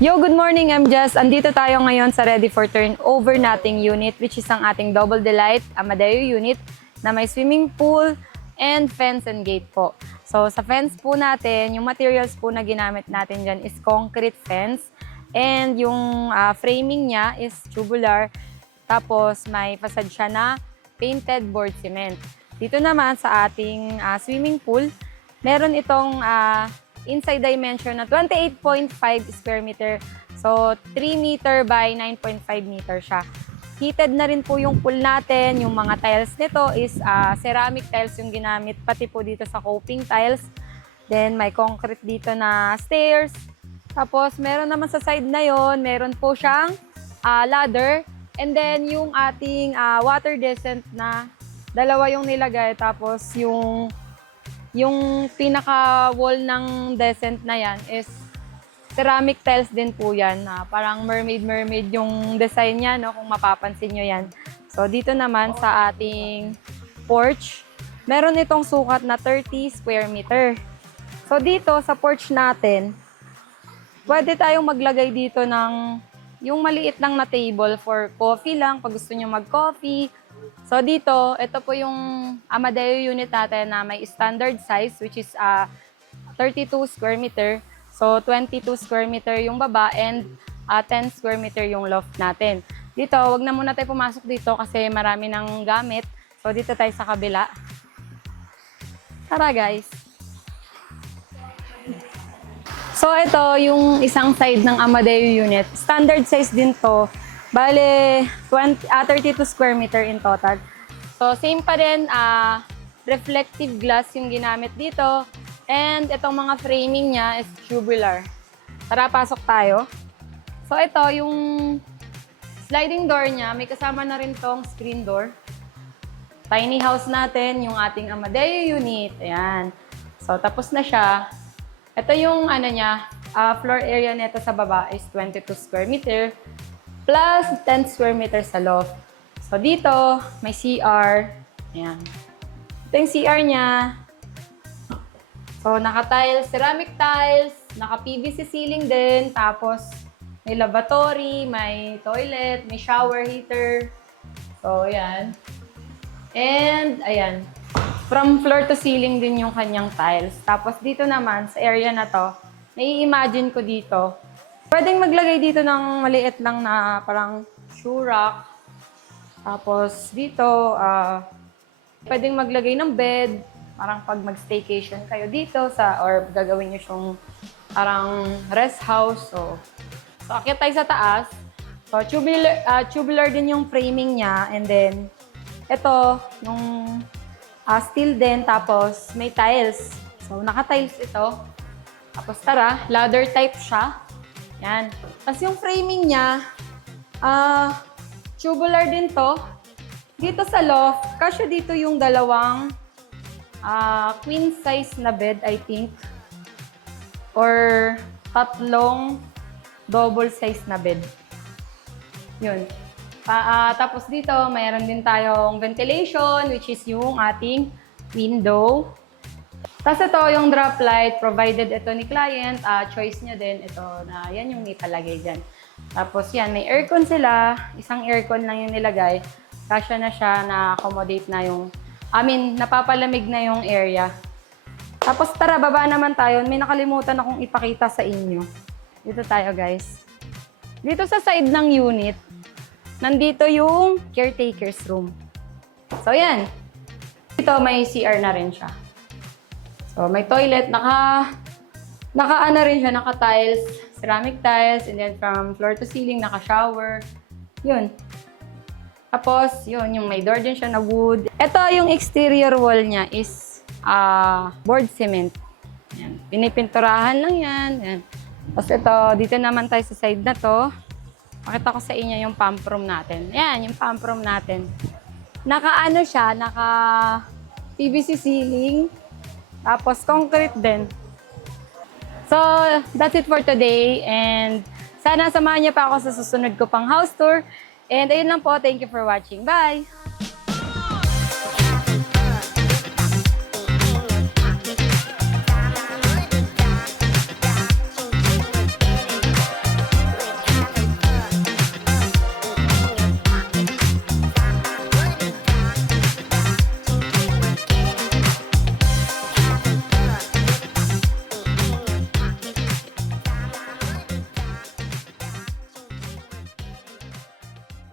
Yo, good morning, I'm Jess. Andito tayo ngayon sa ready for turnover nating unit, which is ang ating Double Delight Amadeo unit na may swimming pool and fence and gate po. So sa fence po natin, yung materials po na ginamit natin dyan is concrete fence and yung framing niya is tubular. Tapos may facade siya na painted board cement. Dito naman sa ating swimming pool, meron itong inside dimension na 28.5 square meter. So, 3 meter by 9.5 meter siya. Heated na rin po yung pool natin. Yung mga tiles nito is ceramic tiles yung ginamit, pati po dito sa coping tiles. Then, may concrete dito na stairs. Tapos, meron naman sa side na yon, meron po siyang ladder. And then, yung ating water descent na dalawa yung nilagay. Tapos, yung pinaka-wall ng descent na yan is ceramic tiles din po yan. Parang mermaid yung design niya, no, kung mapapansin nyo yan. So, dito naman sa ating porch, meron itong sukat na 30 square meter. So, dito sa porch natin, pwede tayong maglagay dito ng yung maliit lang na table for coffee lang, pag gusto nyo mag-coffee. So dito, ito po yung Amadeo unit natin na may standard size, which is 32 square meter. So 22 square meter yung baba and 10 square meter yung loft natin. Dito, wag na muna tayo pumasok dito kasi marami ng gamit. So dito tayo sa kabila. Tara guys! So ito yung isang side ng Amadeo unit. Standard size din to. Bale, 32 square meter in total. So same pa rin, reflective glass yung ginamit dito. And itong mga framing niya is tubular. Tara, pasok tayo. So ito yung sliding door niya. May kasama na rin tong screen door. Tiny house natin, yung ating Amadeo unit. Ayan. So tapos na siya. Ito yung floor area nito sa baba is 22 square meter plus 10 square meter sa loft. So dito, may CR. Ayan. Ito yung CR niya. So naka-tiles, ceramic tiles, naka-PVC ceiling din, tapos may lavatory, may toilet, may shower heater. So ayan. And ayan. From floor to ceiling din yung kanyang tiles. Tapos dito naman, sa area na to, nai-imagine ko dito, pwedeng maglagay dito ng maliit lang na parang shoe rack. Tapos dito, pwedeng maglagay ng bed, parang pag mag-staycation kayo dito, or gagawin nyo siyang parang rest house. So akyat tayo sa taas. So tubular din yung framing niya. And then, ito, yung steel din, tapos may tiles. So, naka-tiles ito. Tapos tara, ladder type siya. Yan. Tapos yung framing niya, tubular din to. Dito sa loft, kasya dito yung dalawang queen size na bed, I think. Or tatlong double size na bed. Yun. Tapos dito, mayroon din tayong ventilation, which is yung ating window. Tapos ito, yung drop light, provided ito ni client, choice niya din, ito na yan yung ipalagay dyan. Tapos yan, may aircon sila, isang aircon lang yung nilagay. Kasya na siya, na-accommodate na yung, napapalamig na yung area. Tapos tara, baba naman tayo. May nakalimutan akong ipakita sa inyo. Dito tayo guys. Dito sa side ng unit, nandito yung caretaker's room. So, yan. Dito may CR na rin siya. So, may toilet. Naka-ano rin siya, naka-tiles. Ceramic tiles. And then from floor to ceiling, naka-shower. Yun. Tapos, yun. Yung may door din siya na wood. Ito yung exterior wall niya is board cement. Yan. Pinipinturahan lang yan. Yan. Tapos ito, dito naman tayo sa side na to. Pakita ko sa inyo yung pump room natin. Ayan, yung pump room natin. Naka-ano siya, naka-PVC ceiling. Tapos concrete din. So, that's it for today. And sana samahan niyo pa ako sa susunod ko pang house tour. And ayun lang po. Thank you for watching. Bye!